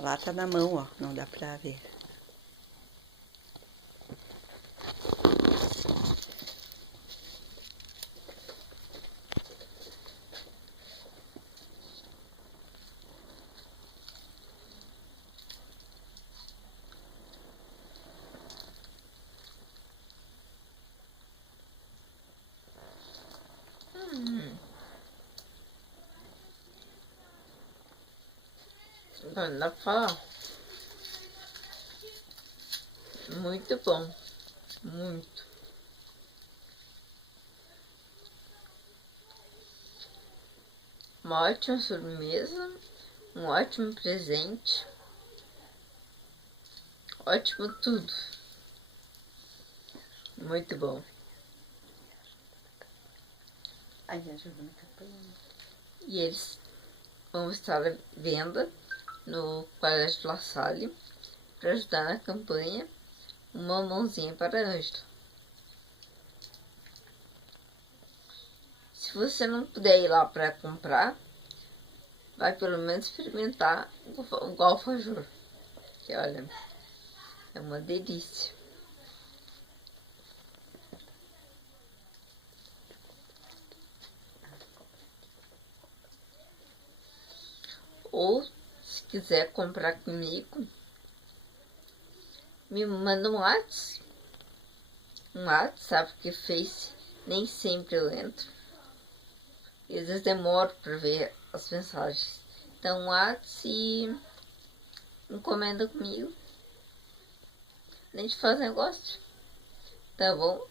Lá tá na mão, ó, não dá pra ver. Não dá pra falar. Muito bom. Muito. Uma ótima sobremesa. Um ótimo presente. Ótimo tudo. Muito bom. Ai, ajuda na campanha. E eles vão estar à venda no Colégio La Salle para ajudar na campanha Uma Mãozinha para Ângelo. Se você não puder ir lá para comprar, vai pelo menos experimentar o alfajor, que olha, é uma delícia. Ou, se quiser comprar comigo, me manda um WhatsApp. Sabe que Face nem sempre eu entro. E às vezes demoro para ver as mensagens. Então, WhatsApp e encomenda comigo. A gente faz negócio. Tá bom?